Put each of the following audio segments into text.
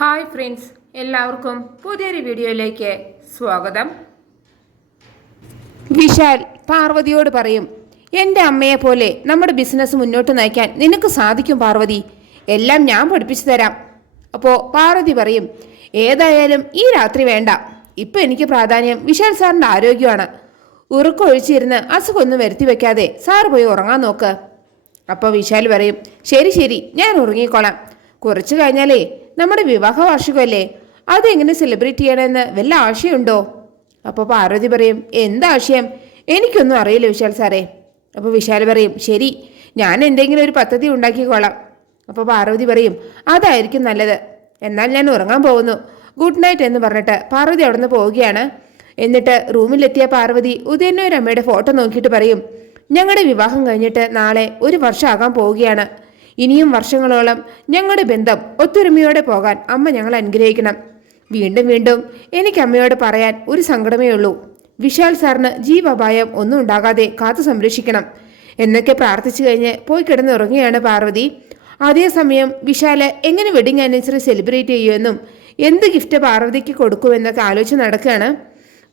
Hi friends, എല്ലാവർക്കും പുതിയൊരു വീഡിയോയിലേക്ക് സ്വാഗതം. വിശാൽ പാർവതിയോട് പറയും, എൻ്റെ അമ്മയെ പോലെ നമ്മുടെ ബിസിനസ് മുന്നോട്ട് നയിക്കാൻ നിനക്ക് സാധിക്കും പാർവതി, എല്ലാം ഞാൻ പഠിപ്പിച്ചു തരാം. അപ്പോൾ പാർവതി പറയും, ഏതായാലും ഈ രാത്രി വേണ്ട, ഇപ്പം എനിക്ക് പ്രാധാന്യം വിശാൽ സാറിൻ്റെ ആരോഗ്യമാണ്. ഉറക്കമൊഴിച്ചിരുന്ന് അസുഖമൊന്നും വരുത്തി വെക്കാതെ സാറ് പോയി ഉറങ്ങാൻ നോക്ക്. അപ്പോൾ വിശാൽ പറയും, ശരി ശരി, ഞാൻ ഉറങ്ങിക്കോളാം. കുറച്ച് കഴിഞ്ഞാലേ നമ്മുടെ വിവാഹ വാർഷികമല്ലേ, അതെങ്ങനെ സെലിബ്രേറ്റ് ചെയ്യണമെന്ന് വല്ല ആശയമുണ്ടോ? അപ്പോൾ പാർവതി പറയും, എന്താശയം, എനിക്കൊന്നും അറിയില്ല വിശാൽ സാറേ. അപ്പോൾ വിശാൽ പറയും, ശരി, ഞാൻ എന്തെങ്കിലും ഒരു പദ്ധതി ഉണ്ടാക്കിക്കോളാം. അപ്പോൾ പാർവതി പറയും, അതായിരിക്കും നല്ലത്, എന്നാൽ ഞാൻ ഉറങ്ങാൻ പോകുന്നു, ഗുഡ് നൈറ്റ് എന്ന് പറഞ്ഞിട്ട് പാർവതി അവിടെ നിന്ന് പോവുകയാണ്. എന്നിട്ട് റൂമിലെത്തിയ പാർവതി ഉദയനൂരമ്മയുടെ ഫോട്ടോ നോക്കിയിട്ട് പറയും, ഞങ്ങളുടെ വിവാഹം കഴിഞ്ഞിട്ട് നാളെ 1 വർഷമാകാൻ പോവുകയാണ്. ഇനിയും വർഷങ്ങളോളം ഞങ്ങളുടെ ബന്ധം ഒത്തൊരുമയോടെ പോകാൻ അമ്മ ഞങ്ങൾ അനുഗ്രഹിക്കണം. വീണ്ടും വീണ്ടും എനിക്ക് അമ്മയോട് പറയാൻ ഒരു സങ്കടമേ ഉള്ളൂ. വിശാൽ സാറിന് ജീവപായം ഒന്നും ഉണ്ടാകാതെ കാത്തു സംരക്ഷിക്കണം എന്നൊക്കെ പ്രാർത്ഥിച്ചു കഴിഞ്ഞ് പോയി കിടന്നുറങ്ങുകയാണ് പാർവതി. അതേസമയം വിശാല് എങ്ങനെ വെഡിങ് ആനിവേഴ്സറി സെലിബ്രേറ്റ് ചെയ്യുമെന്നും എന്ത് ഗിഫ്റ്റ് പാർവതിക്ക് കൊടുക്കുമെന്നൊക്കെ ആലോചിച്ച് നടക്കുകയാണ്.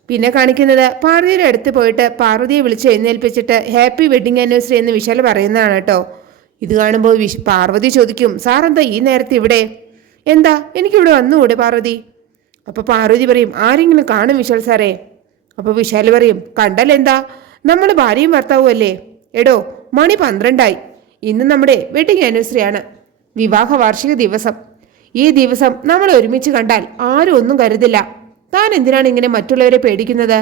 പിന്നെ കാണിക്കുന്നത് പാർവതിയുടെ അടുത്ത് പോയിട്ട് പാർവതിയെ വിളിച്ച് എഴുന്നേൽപ്പിച്ചിട്ട് ഹാപ്പി വെഡിങ് ആനിവേഴ്സറി എന്ന് വിശാൽ പറയുന്നതാണ് കേട്ടോ. ഇത് കാണുമ്പോൾ പാർവതി ചോദിക്കും, സാർ എന്താ ഈ നേരത്തെ ഇവിടെ? എന്താ എനിക്കിവിടെ വന്നുകൂടെ പാർവതി? അപ്പോൾ പാർവതി പറയും, ആരെങ്കിലും കാണും വിശാൽ സാറേ. അപ്പോൾ വിശാൽ പറയും, കണ്ടാൽ എന്താ, നമ്മൾ ഭാര്യയും ഭർത്താവും അല്ലേ. എടോ, മണി 12 ഇന്ന് നമ്മുടെ വെഡിങ് ആനിവേഴ്സറി ആണ്, വിവാഹ വാർഷിക ദിവസം. ഈ ദിവസം നമ്മൾ ഒരുമിച്ച് കണ്ടാൽ ആരും ഒന്നും കരുതില്ല. താൻ എന്തിനാണ് ഇങ്ങനെ മറ്റുള്ളവരെ പേടിക്കുന്നത്?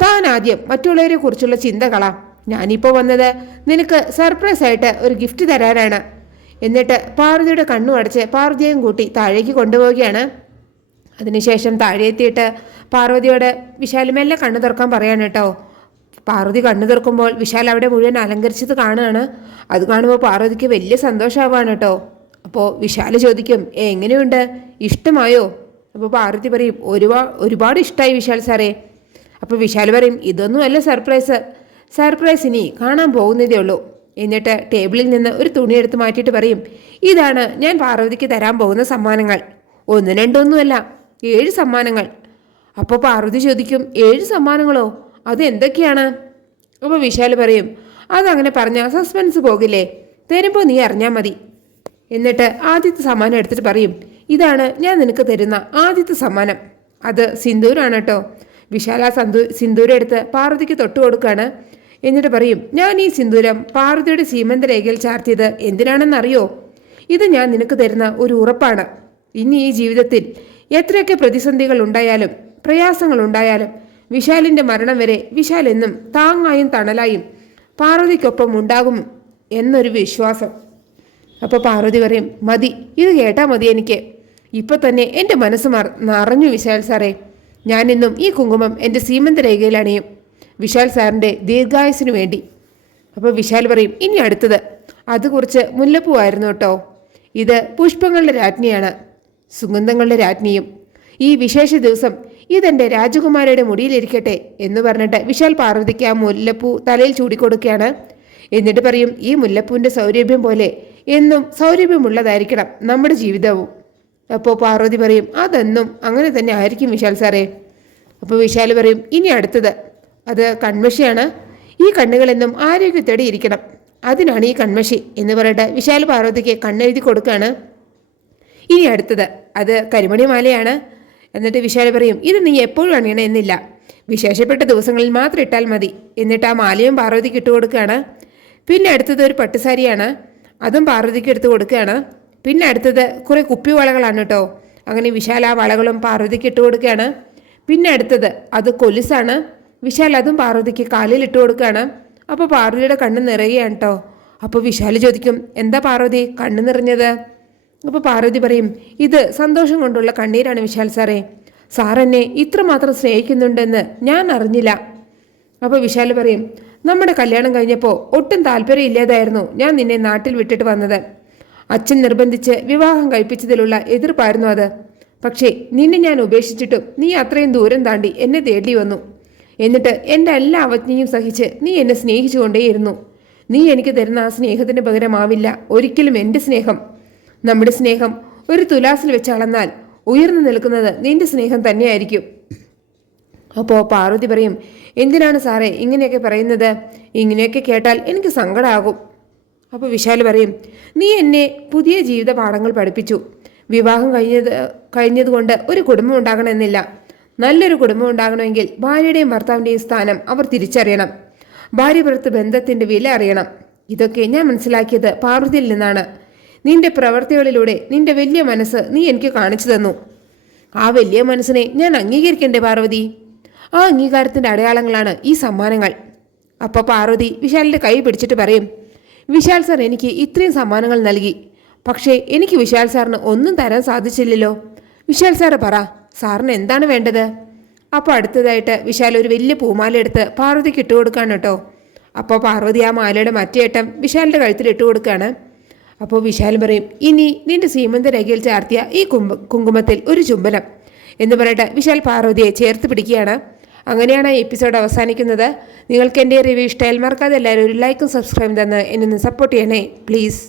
താൻ ആദ്യം മറ്റുള്ളവരെ കുറിച്ചുള്ള ചിന്ത കളാം. ഞാനിപ്പോൾ വന്നത് നിനക്ക് സർപ്രൈസ് ആയിട്ട് ഒരു ഗിഫ്റ്റ് തരാനാണ്. എന്നിട്ട് പാർവതിയുടെ കണ്ണു അടച്ച് പാർവതിയെയും കൂട്ടി താഴേക്ക് കൊണ്ടുപോവുകയാണ്. അതിനുശേഷം താഴെ എത്തിയിട്ട് പാർവതിയോട് വിശാൽ മെല്ലെ കണ്ണു തുറക്കാൻ പറയാണ് കേട്ടോ. പാർവതി കണ്ണു തുറക്കുമ്പോൾ വിശാൽ അവിടെ മുഴുവൻ അലങ്കരിച്ചത് കാണുകയാണ്. അത് കാണുമ്പോൾ പാർവതിക്ക് വലിയ സന്തോഷമാവാണ് കേട്ടോ. അപ്പോൾ വിശാൽ ചോദിക്കും, എങ്ങനെയുണ്ട്, ഇഷ്ടമായോ? അപ്പോൾ പാർവതി പറയും, ഒരുപാട് ഇഷ്ടമായി വിശാൽ സാറേ. അപ്പോൾ വിശാൽ പറയും, ഇതൊന്നും അല്ല സർപ്രൈസ് ഇനി കാണാൻ പോകുന്നതേ ഉള്ളൂ. എന്നിട്ട് ടേബിളിൽ നിന്ന് ഒരു തുണി എടുത്ത് മാറ്റിയിട്ട് പറയും, ഇതാണ് ഞാൻ പാർവതിക്ക് തരാൻ പോകുന്ന സമ്മാനങ്ങൾ. 1 2 7 സമ്മാനങ്ങൾ. അപ്പോൾ പാർവതി ചോദിക്കും, 7 സമ്മാനങ്ങളോ, അത് എന്തൊക്കെയാണ്? അപ്പോൾ വിശാൽ പറയും, അതങ്ങനെ പറഞ്ഞാൽ സസ്പെൻസ് പോകില്ലേ, തരുമ്പോൾ നീ അറിഞ്ഞാൽ മതി. എന്നിട്ട് ആദ്യത്തെ സമ്മാനം എടുത്തിട്ട് പറയും, ഇതാണ് ഞാൻ നിനക്ക് തരുന്ന ആദ്യത്തെ സമ്മാനം. അത് സിന്ദൂരാണ് കേട്ടോ. വിശാൽ ആ സിന്ദൂരം എടുത്ത് പാർവതിക്ക് തൊട്ടു കൊടുക്കുകയാണ്. എന്നിട്ട് പറയും, ഞാൻ ഈ സിന്ദൂരം പാർവതിയുടെ സീമന്തരേഖയിൽ ചാർത്തിയത് എന്തിനാണെന്നറിയോ? ഇത് ഞാൻ നിനക്ക് തരുന്ന ഒരു ഉറപ്പാണ്. ഇനി ഈ ജീവിതത്തിൽ എത്രയൊക്കെ പ്രതിസന്ധികൾ ഉണ്ടായാലും പ്രയാസങ്ങൾ ഉണ്ടായാലും വിശാലിൻ്റെ മരണം വരെ വിശാൽ എന്നും താങ്ങായും തണലായും പാർവതിക്കൊപ്പം ഉണ്ടാകും എന്നൊരു വിശ്വാസം. അപ്പോൾ പാർവതി പറയും, മതി, ഇത് കേട്ടാൽ മതി എനിക്ക്. ഇപ്പൊ തന്നെ എൻ്റെ മനസ്സ് നിറഞ്ഞു വിശാൽ സാറേ. ഞാനിന്നും ഈ കുങ്കുമം എൻ്റെ സീമന്തരേഖയിൽ അണിയും, വിശാൽ സാറിൻ്റെ ദീർഘായുസിനു വേണ്ടി. അപ്പോൾ വിശാൽ പറയും, ഇനി അടുത്തത് അത് കുറച്ച് മുല്ലപ്പൂവായിരുന്നു കേട്ടോ. ഇത് പുഷ്പങ്ങളുടെ രാജ്ഞിയാണ്, സുഗന്ധങ്ങളുടെ രാജ്ഞിയും. ഈ വിശേഷ ദിവസം ഇതെൻ്റെ രാജകുമാരിയുടെ മുടിയിലിരിക്കട്ടെ എന്ന് പറഞ്ഞിട്ട് വിശാൽ പാർവതിക്ക് ആ മുല്ലപ്പൂ തലയിൽ ചൂടിക്കൊടുക്കുകയാണ്. എന്നിട്ട് പറയും, ഈ മുല്ലപ്പൂവിൻ്റെ സൗരഭ്യം പോലെ എന്നും സൗരഭ്യമുള്ളതായിരിക്കണം നമ്മുടെ ജീവിതവും. അപ്പോൾ പാർവതി പറയും, അതെന്നും അങ്ങനെ തന്നെ ആയിരിക്കും വിശാൽ സാറേ. അപ്പോൾ വിശാൽ പറയും, ഇനി അടുത്തത് അത് കൺമഷിയാണ്. ഈ കണ്ണുകളെന്നും ആരോഗ്യത്തോടെ ഇരിക്കണം, അതിനാണ് ഈ കൺമഷി എന്ന് പറഞ്ഞിട്ട് വിശാൽ പാർവതിക്ക് കണ്ണെഴുതി കൊടുക്കുകയാണ്. ഇനി അടുത്തത് അത് കരിമണിമാലയാണ്. എന്നിട്ട് വിശാൽ പറയും, ഇത് നീ എപ്പോഴും അണിയണം എന്നില്ല, വിശേഷപ്പെട്ട ദിവസങ്ങളിൽ മാത്രം ഇട്ടാൽ മതി. എന്നിട്ട് ആ മാലയും പാർവതിക്ക് ഇട്ട് കൊടുക്കുകയാണ്. പിന്നെ അടുത്തത് ഒരു പട്ടുസാരിയാണ്, അതും പാർവതിക്ക് എടുത്ത് കൊടുക്കുകയാണ്. പിന്നെ അടുത്തത് കുറേ കുപ്പിവളകളാണ് കേട്ടോ. അങ്ങനെ വിശാൽ ആ വളകളും പാർവതിക്ക് ഇട്ട് കൊടുക്കുകയാണ്. പിന്നെ അടുത്തത് അത് കൊലുസാണ്. വിശാൽ അതും പാർവതിക്ക് കാലിൽ ഇട്ട് കൊടുക്കുകയാണ്. അപ്പോൾ പാർവതിയുടെ കണ്ണ് നിറയുകയാണ് കേട്ടോ. അപ്പോൾ വിശാൽ ചോദിക്കും, എന്താ പാർവതി കണ്ണ് നിറഞ്ഞത്? അപ്പോൾ പാർവതി പറയും, ഇത് സന്തോഷം കൊണ്ടുള്ള കണ്ണീരാണ് വിശാൽ സാറേ. സാർ എന്നെ ഇത്രമാത്രം സ്നേഹിക്കുന്നുണ്ടെന്ന് ഞാൻ അറിഞ്ഞില്ല. അപ്പോൾ വിശാൽ പറയും, നമ്മുടെ കല്യാണം കഴിഞ്ഞപ്പോൾ ഒട്ടും താല്പര്യമില്ലാതായിരുന്നു ഞാൻ നിന്നെ നാട്ടിൽ വിട്ടിട്ട് വന്നത്. അച്ഛൻ നിർബന്ധിച്ച് വിവാഹം കഴിപ്പിച്ചതിലുള്ള എതിർപ്പായിരുന്നു അത്. പക്ഷേ നിന്നെ ഞാൻ ഉപേക്ഷിച്ചിട്ടും നീ അത്രയും ദൂരം താണ്ടി എന്നെ തേടി വന്നു. എന്നിട്ട് എൻ്റെ എല്ലാ അവജ്ഞയും സഹിച്ച് നീ എന്നെ സ്നേഹിച്ചുകൊണ്ടേയിരുന്നു. നീ എനിക്ക് തരുന്ന ആ സ്നേഹത്തിന് പകരമാവില്ല ഒരിക്കലും എൻ്റെ സ്നേഹം. നമ്മുടെ സ്നേഹം ഒരു തുലാസിൽ വെച്ച് അളന്നാൽ ഉയർന്നു നിൽക്കുന്നത് നിന്റെ സ്നേഹം തന്നെയായിരിക്കും. അപ്പോൾ പാർവതി പറയും, എന്തിനാണ് സാറേ ഇങ്ങനെയൊക്കെ പറയുന്നത്? ഇങ്ങനെയൊക്കെ കേട്ടാൽ എനിക്ക് സങ്കടമാകും. അപ്പോൾ വിശാൽ പറയും, നീ എന്നെ പുതിയ ജീവിത പാഠങ്ങൾ പഠിപ്പിച്ചു. വിവാഹം കഴിഞ്ഞതുകൊണ്ട് ഒരു കുടുംബം ഉണ്ടാകണമെന്നില്ല. നല്ലൊരു കുടുംബം ഉണ്ടാകണമെങ്കിൽ ഭാര്യയുടെയും ഭർത്താവിൻ്റെയും സ്ഥാനം അവർ തിരിച്ചറിയണം. ഭാര്യ ഭർത്തൃ ബന്ധത്തിൻ്റെ വില അറിയണം. ഇതൊക്കെ ഞാൻ മനസ്സിലാക്കിയത് പാർവതിയിൽ നിന്നാണ്. നിന്റെ പ്രവൃത്തികളിലൂടെ നിന്റെ വലിയ മനസ്സ് നീ എനിക്ക് കാണിച്ചു തന്നു. ആ വലിയ മനസ്സിനെ ഞാൻ അംഗീകരിക്കണ്ടേ പാർവതി? ആ അംഗീകാരത്തിൻ്റെ അടയാളങ്ങളാണ് ഈ സമ്മാനങ്ങൾ. അപ്പോൾ പാർവതി വിശാലിൻ്റെ കൈ പിടിച്ചിട്ട് പറയും, വിശാൽ സാർ എനിക്ക് ഇത്രയും സമ്മാനങ്ങൾ നൽകി. പക്ഷേ എനിക്ക് വിശാൽ സാറിന് ഒന്നും തരാൻ സാധിച്ചില്ലല്ലോ. വിശാൽ സാറ് പറ, സാറിന് എന്താണ് വേണ്ടത്? അപ്പോൾ അടുത്തതായിട്ട് വിശാൽ ഒരു വലിയ പൂമാല എടുത്ത് പാർവതിക്ക് ഇട്ടുകൊടുക്കുകയാണ് കേട്ടോ. അപ്പോൾ പാർവതി ആ മാലയുടെ മറ്റേ അറ്റം വിശാലിൻ്റെ കഴുത്തിൽ ഇട്ടുകൊടുക്കുകയാണ്. അപ്പോൾ വിശാൽ പറയും, ഇനി നിന്റെ സീമന്ത രേഖയിൽ ചാർത്തിയ ഈ കുങ്കുമത്തിൽ ഒരു ചുംബനം എന്ന് പറഞ്ഞിട്ട് വിശാൽ പാർവതിയെ ചേർത്ത് പിടിക്കുകയാണ്. അങ്ങനെയാണ് ഈ എപ്പിസോഡ് അവസാനിക്കുന്നത്. നിങ്ങൾക്ക് എൻ്റെ റിവ്യൂ ഇഷ്ടമായാൽ മറക്കാതെ എല്ലാവരും ഒരു ലൈക്കും സബ്സ്ക്രൈബും തന്ന് എന്നെ ഒന്ന് സപ്പോർട്ട് ചെയ്യണേ പ്ലീസ്.